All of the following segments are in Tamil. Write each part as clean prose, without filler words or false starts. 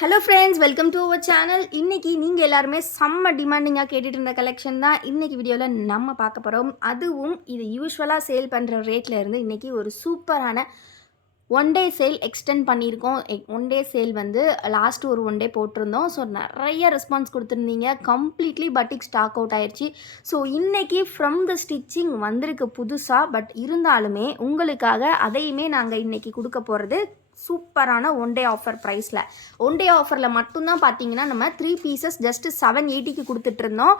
Hello friends, welcome to our channel. இன்றைக்கி நீங்கள் எல்லாருமே செம்ம டிமாண்டிங்காக கேட்டுட்டு இருந்த கலெக்ஷன் தான் இன்றைக்கி வீடியோவில் நம்ம பார்க்க போகிறோம். அதுவும் இது யூஸ்வலாக சேல் பண்ணுற ரேட்டில் இருந்து இன்றைக்கி ஒரு சூப்பரான ஒன் டே சேல் எக்ஸ்டெண்ட் பண்ணியிருக்கோம். ஒன் டே சேல் வந்து லாஸ்ட் ஒரு ஒன் டே போட்டிருந்தோம். ஸோ நிறைய ரெஸ்பான்ஸ் கொடுத்துருந்தீங்க. கம்ப்ளீட்லி பட்டிக் ஸ்டாக் அவுட் ஆயிடுச்சு. ஸோ இன்றைக்கி ஃப்ரம் த ஸ்டிச்சிங் வந்திருக்கு புதுசாக. பட் இருந்தாலுமே உங்களுக்காக அதையுமே நாங்கள் இன்றைக்கி கொடுக்க போகிறது சூப்பரான ஒன் டே ஆஃபர் ப்ரைஸில். ஒன் டே ஆஃபரில் மட்டும்தான் பார்த்தீங்கன்னா நம்ம 3 பீசஸ் ஜஸ்ட்டு 780க்கு கொடுத்துட்ருந்தோம்.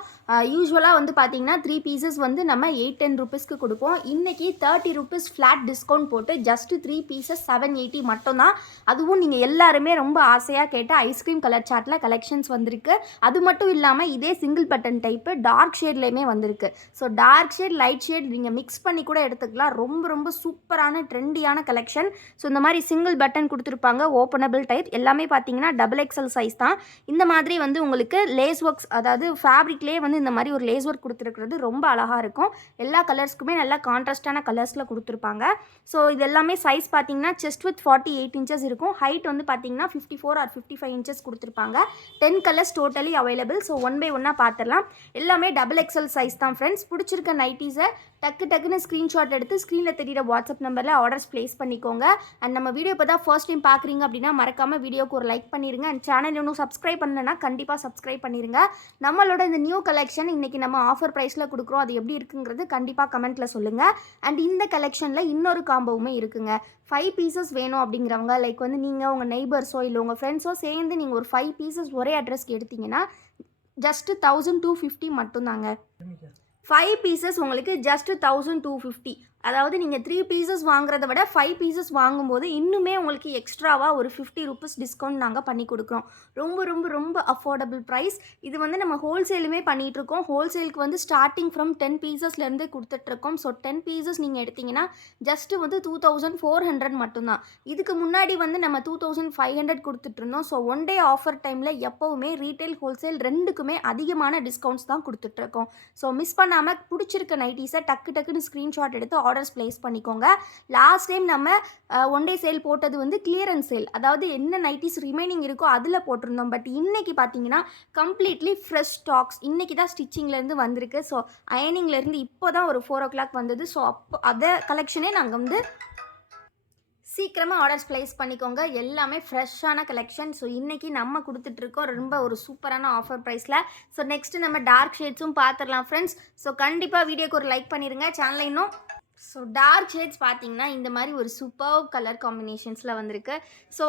யூஸ்வலாக வந்து பார்த்தீங்கன்னா 3 பீசஸ் வந்து நம்ம 810 ருபீஸ்க்கு கொடுப்போம். இன்றைக்கி 30 ருபீஸ் ஃப்ளாட் டிஸ்கவுண்ட் போட்டு ஜஸ்ட்டு 3 பீசஸ் 780 மட்டும்தான். அதுவும் நீங்கள் எல்லாருமே ரொம்ப ஆசையாக கேட்ட ஐஸ்கிரீம் கலர் சார்ட்டில் கலெக்ஷன்ஸ் வந்திருக்கு. அது மட்டும் இல்லாமல் இதே சிங்கிள் பட்டன் டைப்பு டார்க் ஷேட்லேயுமே வந்திருக்கு. So dark shade light shade நீங்கள் மிக்ஸ் பண்ணி கூட எடுத்துக்கலாம். ரொம்ப ரொம்ப சூப்பரான ட்ரெண்டியான கலெக்ஷன். ஸோ இந்த மாதிரி சிங்கிள் பட்டன் கொடுத்துருப்பாங்க, ஓப்பனபிள் டைப். எல்லாமே பார்த்தீங்கன்னா XXL சைஸ் தான். இந்த மாதிரி வந்து உங்களுக்கு லேஸ் ஒர்க்ஸ், அதாவது ஃபேப்ரிக்லேயே வந்து இந்த மாதிரி ஒரு லேஸ் ஒர்க் கொடுத்துருக்கிறது ரொம்ப அழகாக இருக்கும். எல்லா கலர்ஸ்க்குமே நல்லா கான்ட்ராஸ்டான கலர்ஸில் கொடுத்துருப்பாங்க. ஸோ இது எல்லாமே சைஸ் பார்த்தீங்கன்னா செஸ்ட் வித் 48 இன்ச்சஸ் இருக்கும். ஹைட் வந்து பார்த்தீங்கன்னா 54 ஆர் 55 இன்ச்சஸ் கொடுத்துருப்பாங்க. 10 colours totally available. So one by ஒன்னாக பார்த்துடலாம். எல்லாமே XXL சைஸ் தான் ஃப்ரெண்ட்ஸ். பிடிச்சிருக்க நைட்டிஸை டக்குன்னு ஸ்க்ரீன்ஷாட் எடுத்து ஸ்க்ரீனில் தெரியிற வாட்ஸ்அப் நம்பரில் ஆர்டர்ஸ் ப்ளேஸ் பண்ணிக்கோங்க. அண்ட் நம்ம வீடியோ இப்போ தான் ஃபர்ஸ்ட் டைம் பார்க்குறீங்க அப்படின்னா மறக்காமல் வீடியோக்கு ஒரு லைக் பண்ணிடுங்க. அண்ட் சேனல் இன்னும் சப்ஸ்கிரைப் பண்ணலைன்னா கண்டிப்பாக சப்ஸ்கிரைப் பண்ணிடுங்க. நம்மளோட இந்த நியூ கலெக்ஷன் இன்றைக்கி நம்ம ஆஃபர் ப்ரைஸில் கொடுக்குறோம். அது எப்படி இருக்குங்கிறது கண்டிப்பாக கமெண்ட்டில் சொல்லுங்கள். அண்ட் இந்த கலெக்ஷனில் இன்னொரு காம்போவுமே இருக்குங்க. 5 பீசஸ் வேணும் அப்படிங்கிறவங்க, லைக் வந்து நீங்கள் உங்கள் நெய்பர்ஸோ இல்லை உங்கள் ஃப்ரெண்ட்ஸோ சேர்ந்து நீங்கள் ஒரு 5 பீசஸ் ஒரே அட்ரஸ்க்கு எடுத்தீங்கன்னா ஜஸ்ட்டு 1250 மட்டும்தாங்க. 5 பீசஸ் உங்களுக்கு ஜஸ்ட் 1250. அதாவது நீங்கள் 3 பீசஸ் வாங்குறத விட 5 பீசஸ் வாங்கும்போது இன்னுமே உங்களுக்கு எக்ஸ்ட்ராவாக ஒரு 50 ருபீஸ் டிஸ்கவுண்ட் நாங்கள் பண்ணி கொடுக்குறோம். ரொம்ப ரொம்ப ரொம்ப அஃபோர்டபுள் ப்ரைஸ். இது வந்து நம்ம ஹோல்சேலுமே பண்ணிகிட்ருக்கோம். ஹோல்சேலுக்கு வந்து ஸ்டார்டிங் ஃப்ரம் 10 பீசஸ்லேருந்து கொடுத்துட்ருக்கோம். ஸோ 10 பீசஸ் நீங்கள் எடுத்திங்கன்னா ஜஸ்ட்டு வந்து 2400 மட்டும்தான். இதுக்கு முன்னாடி வந்து நம்ம 2500 கொடுத்துட்ருந்தோம். ஸோ ஒன் டே ஆஃபர் டைமில் எப்போவுமே ரீட்டைல் ஹோல்சேல் ரெண்டுக்குமே அதிகமான டிஸ்கவுண்ட்ஸ் தான் கொடுத்துட்ருக்கோம். ஸோ மிஸ் பண்ணாமல் பிடிச்சிருக்க நைட்டிஸை டக்குன்னு ஸ்க்ரீன்ஷாட் எடுத்து ஆர்டர்ஸ் ப்ளேஸ் பண்ணிக்கோங்க. லாஸ்ட் டைம் நம்ம ஒன் டே சேல் போட்டது வந்து கிளியரன்ஸ் சேல், அதாவது என்ன நைட்டிஸ் ரிமைனிங் இருக்கோ அதில் போட்டிருந்தோம். பட் இன்றைக்கி பார்த்தீங்கன்னா கம்ப்ளீட்லி ஃப்ரெஷ் ஸ்டாக்ஸ் இன்றைக்கி தான் ஸ்டிச்சிங்லேருந்து வந்திருக்கு. ஸோ அயனிங்லேருந்து இப்போ தான் ஒரு 4 o'clock வந்தது. ஸோ அப்போ அதை கலெக்ஷனே நாங்கள் வந்து சீக்கிரமாக ஆர்டர்ஸ் ப்ளேஸ் பண்ணிக்கோங்க. எல்லாமே ஃப்ரெஷ்ஷான கலெக்ஷன். ஸோ இன்றைக்கி நம்ம கொடுத்துட்ருக்கோம் ரொம்ப ஒரு சூப்பரான ஆஃபர் ப்ரைஸில். ஸோ நெக்ஸ்ட்டு நம்ம டார்க் ஷேட்ஸும் பார்த்துடலாம் ஃப்ரெண்ட்ஸ். ஸோ கண்டிப்பாக வீடியோக்கு ஒரு லைக் பண்ணிடுங்க. சேனலை இன்னும் ஸோ டார்க் ஷேட்ஸ் பார்த்தீங்கன்னா இந்த மாதிரி ஒரு சூப்பர் கலர் காம்பினேஷன்ஸில் வந்திருக்கு. ஸோ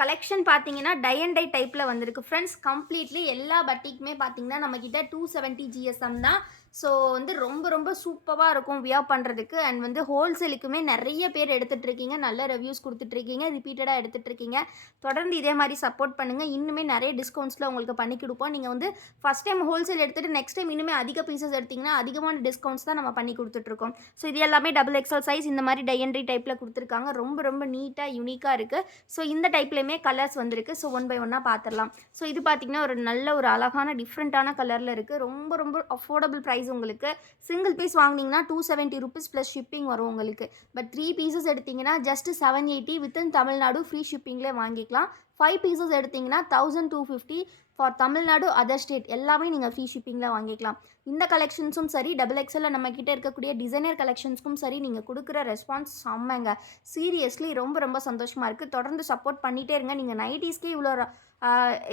கலெக்ஷன் பார்த்தீங்கன்னா டை அண்ட் டை டைப்பில் வந்திருக்கு ஃப்ரெண்ட்ஸ். கம்ப்ளீட்லி எல்லா பட்டிக்குமே பார்த்தீங்கன்னா நம்மக்கிட்ட 270 GSM தான். ஸோ வந்து ரொம்ப ரொம்ப சூப்பராக இருக்கும் வியர் பண்ணுறதுக்கு. அண்ட் வந்து ஹோல்சேலுக்குமே நிறைய பேர் எடுத்துகிட்ருக்கீங்க, நல்ல ரிவ்யூஸ் கொடுத்துட்ருக்கீங்க, ரிப்பீட்டடாக எடுத்துகிட்ருக்கீங்க. தொடர்ந்து இதே மாதிரி சப்போர்ட் பண்ணுங்கள். இன்னுமே நிறைய டிஸ்கவுண்ட்ஸில் உங்களுக்கு பண்ணி கொடுப்போம். நீங்கள் வந்து ஃபஸ்ட் டைம் ஹோல்சேல் எடுத்துகிட்டு நெக்ஸ்ட் டைம் இன்னுமே அதிக பீசஸ் எடுத்திங்கன்னா அதிகமான டிஸ்கவுண்ட்ஸ் தான் நம்ம பண்ணி கொடுத்துட்ருக்கோம். ஸோ இது எல்லாமே XXL சைஸ் இந்த மாதிரி டை அண்ட் டை டைப்பில் கொடுத்துருக்காங்க. ரொம்ப ரொம்ப நீட்டாக யூனிக்காக இருக்குது. ஸோ இந்த டைப்லேயுமே கலர்ஸ் வந்திருக்கு. ஸோ ஒன் பை ஒன்னாக பார்த்துடலாம். ஸோ இது பார்த்திங்கன்னா ஒரு நல்ல ஒரு அழகான டிஃப்ரெண்ட்டான கலரில் இருக்குது. ரொம்ப ரொம்ப அஃபோர்டபுள் ப்ரைஸ். உங்களுக்கு சிங்கிள் பீஸ் வாங்கினீங்கன்னா 270 ருபீஸ் ப்ளஸ் ஷிப்பிங் வரும் உங்களுக்கு. பட் 3 பீசஸ் எடுத்திங்கன்னா ஜஸ்ட் 780 வித்தின் தமிழ்நாடு ஃப்ரீ ஷிப்பிங்லேயே வாங்கிக்கலாம். 5 பீசஸ் எடுத்திங்கன்னா 1250 ஃபார் தமிழ்நாடு, அதர் ஸ்டேட் எல்லாமே நீங்கள் ஃப்ரீ ஷிப்பிங்கில் வாங்கிக்கலாம். இந்த கலெக்ஷன்ஸும் சரி, XXL நம்மக்கிட்ட இருக்கக்கூடிய டிசைனர் கலெக்ஷன்ஸ்க்கும் சரி, நீங்கள் கொடுக்குற ரெஸ்பான்ஸ் செம்மங்க. சீரியஸ்லி ரொம்ப ரொம்ப சந்தோஷமாக இருக்குது. தொடர்ந்து சப்போர்ட் பண்ணிகிட்டே இருங்க. நீங்கள் நைட்டிஸ்க்கே இவ்வளோ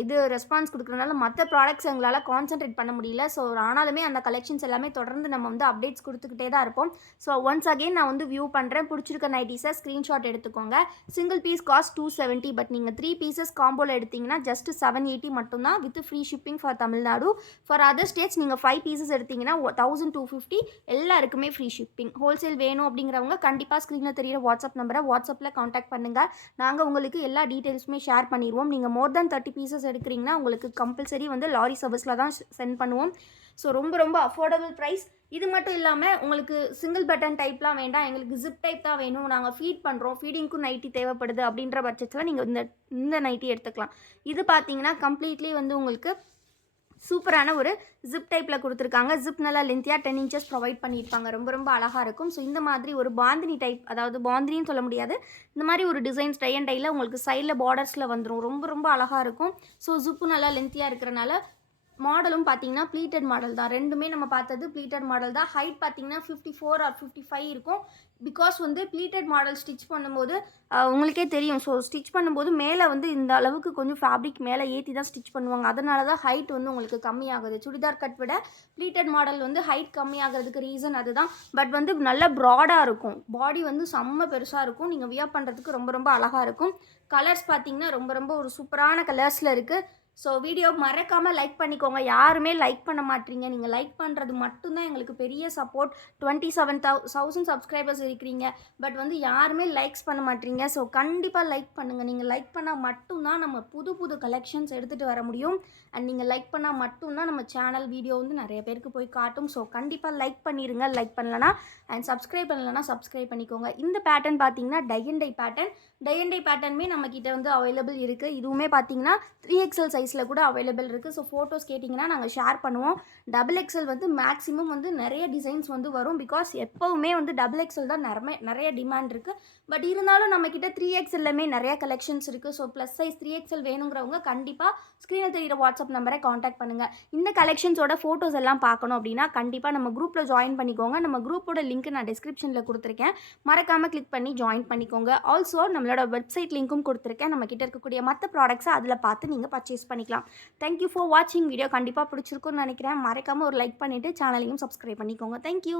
இது ரெஸ்பான்ஸ் கொடுக்குறதுனால மற்ற ப்ராடக்ட்ஸ் எங்களால் கான்சென்ட்ரேட் பண்ண முடியல. ஸோ ஆனாலுமே அந்த கலெக்ஷன்ஸ் எல்லாமே தொடர்ந்து நம்ம வந்து அப்டேட்ஸ் கொடுத்துக்கிட்டே தான் இருப்போம். ஸோ ஒன்ஸ் அகெயின் நான் வந்து வியூ பண்ணுறேன். பிடிச்சிருக்க நைட்டிஸை ஸ்க்ரீன்ஷாட் எடுத்துக்கோங்க. Single piece cost 270. பட் நீங்கள் 3 பீசஸ் காம்போவில் எடுத்திங்கன்னா ஜஸ்ட் 780 மட்டும்தான் with free shipping for Tamil Nadu. For other states நீங்கள் 5 பீசஸ் எடுத்திங்கன்னா 1250. எல்லாருக்குமே ஃப்ரீ ஷிப்பிங். ஹோல்சேல் வேணும் அப்படிங்கிறவங்க கண்டிப்பாக ஸ்க்ரீனில் தெரியிற வாட்ஸ்அப் நம்பரை வாட்ஸ்அப்பில் காண்டாக்ட் பண்ணுங்கள். நாங்கள் உங்களுக்கு எல்லா டீட்டெயில்ஸுமே ஷேர் பண்ணிடுவோம். நீங்கள் மோர் தென் 30 பீசஸ் எடுக்கிறீங்கன்னா உங்களுக்கு கம்பல்சரி வந்து லாரி சர்வீஸில் தான் சென்ட் பண்ணுவோம். ஸோ ரொம்ப ரொம்ப அஃபோர்டபுள் ப்ரைஸ். இது மட்டும் இல்லாமல் உங்களுக்கு சிங்கிள் பட்டன் டைப்லாம் வேண்டாம், எங்களுக்கு ஜிப் டைப் தான் வேணும், நாங்கள் ஃபீட் பண்ணுறோம், ஃபீடிங்க்கும் நைட்டி தேவைப்படுது அப்படின்ற பட்சத்தில் நீங்கள் இந்த நைட்டி எடுத்துக்கலாம். இது பார்த்தீங்கன்னா கம்ப்ளீட்லி வந்து உங்களுக்கு சூப்பரான ஒரு ஜிப் டைப்பில் கொடுத்துருக்காங்க. ஜிப் நல்லா லென்த்தியாக 10 இன்ச்சஸ் ப்ரொவைட் பண்ணியிருப்பாங்க. ரொம்ப ரொம்ப அழகாக இருக்கும். ஸோ இந்த மாதிரி ஒரு பாந்தினி டைப், அதாவது பாந்தினின்னு சொல்ல முடியாது, இந்த மாதிரி ஒரு டிசைன்ஸ் டை அண்ட் டையில் உங்களுக்கு சைடில் பார்டர்ஸில் வந்துடும். ரொம்ப ரொம்ப அழகாக இருக்கும். ஸோ ஜிப்பு நல்லா லென்த்தியாக இருக்கிறனால மாடலும் பார்த்தீங்கன்னா ப்ளீட்டட் மாடல் தான். ரெண்டுமே நம்ம பார்த்தது ப்ளீட்டட் மாடல் தான். ஹைட் பார்த்தீங்கன்னா 54 ஆர் 55 இருக்கும். பிகாஸ் வந்து ப்ளீட்டட் மாடல் ஸ்டிச் பண்ணும்போது உங்களுக்கே தெரியும். ஸோ ஸ்டிச் பண்ணும்போது மேலே வந்து இந்த அளவுக்கு கொஞ்சம் ஃபேப்ரிக் மேலே ஏற்றி தான் ஸ்டிச் பண்ணுவாங்க. அதனால தான் ஹைட் வந்து உங்களுக்கு கம்மியாகுது. சுடிதார் கட் விட ப்ளீட்டட் மாடல் வந்து ஹைட் கம்மியாகிறதுக்கு ரீசன் அதுதான். பட் வந்து நல்ல ப்ராடாக இருக்கும். பாடி வந்து செம்ம பெருசாக இருக்கும். நீங்கள் வியர் பண்ணுறதுக்கு ரொம்ப ரொம்ப அழகாக இருக்கும். கலர்ஸ் பார்த்தீங்கன்னா ரொம்ப ரொம்ப ஒரு சூப்பரான கலர்ஸில் இருக்குது. ஸோ வீடியோ மறக்காமல் லைக் பண்ணிக்கோங்க. யாருமே லைக் பண்ண மாட்டீங்க. நீங்கள் லைக் பண்ணுறது மட்டும்தான் எங்களுக்கு பெரிய சப்போர்ட். 27,000 சப்ஸ்கிரைபர்ஸ் இருக்கிறீங்க. பட் வந்து யாருமே லைக்ஸ் பண்ண மாட்டீங்க. ஸோ கண்டிப்பாக லைக் பண்ணுங்கள். நீங்கள் லைக் பண்ணால் மட்டும்தான் நம்ம புது புது கலெக்ஷன்ஸ் எடுத்துகிட்டு வர முடியும். அண்ட் நீங்கள் லைக் பண்ணால் மட்டும்தான் நம்ம சேனல் வீடியோ வந்து நிறைய பேருக்கு போய் காட்டும். ஸோ கண்டிப்பாக லைக் பண்ணிடுங்க. லைக் பண்ணலன்னா அண்ட் சப்ஸ்கிரைப் பண்ணலன்னா சப்ஸ்கிரைப் பண்ணிக்கோங்க. இந்த பேட்டர்ன் பார்த்தீங்கன்னா tie and tie pattern. Tie and tie பேட்டர்னுமே நம்மக்கிட்ட வந்து அவைலபிள் இருக்குது. இதுவுமே பார்த்தீங்கன்னா 3XL சைஸில் கூட அவைலபிள் இருக்குது. ஸோ ஃபோட்டோஸ் கேட்டிங்கன்னா நாங்கள் ஷேர் பண்ணுவோம். XXL வந்து மேக்ஸிமம் வந்து நிறைய டிசைன்ஸ் வந்து வரும். பிகாஸ் எப்போவுமே வந்து XXL தான் நிறைய டிமாண்ட் இருக்குது. பட் இருந்தாலும் நம்மக்கிட்ட 3XLமே நிறைய கலெக்ஷன்ஸ் இருக்குது. ஸோ ப்ளஸ் சைஸ் 3XL வேணுங்கிறவங்க கண்டிப்பாக ஸ்க்ரீனில் தெரிகிற வாட்ஸ்அப் நம்பரை காண்டாக்ட் பண்ணுங்கள். இந்த கலெக்ஷன்ஸோட ஃபோட்டோஸ் எல்லாம் பார்க்கணும் அப்படின்னா கண்டிப்பாக நம்ம குரூப்பில் ஜாயின் பண்ணிக்கோங்க. நம்ம குரூப்போட லிங்க் நான் டிஸ்கிரிப்ஷனில் கொடுத்துருக்கேன். மறக்காமல் கிளிக் பண்ணி ஜாயின் பண்ணிக்கோங்க. ஆல்சோ நம்மளோட வெப்சைட் லிங்க்கும் கொடுத்துருக்கேன். நம்மக்கிட்ட இருக்கக்கூடிய மற்ற ப்ராடக்ட்ஸை அதில் பார்த்து நீங்கள் பர்ச்சேஸ் பண்ணிக்கலாம். தேங்க்யூ ஃபார் வாட்சிங். வீடியோ கண்டிப்பாக பிடிச்சிருக்குன்னு நினைக்கிறேன். மறக்காமல் ஒரு லைக் பண்ணிவிட்டு சேனலையும் சப்ஸ்கிரைப் பண்ணிக்கோங்க. தேங்க்யூ.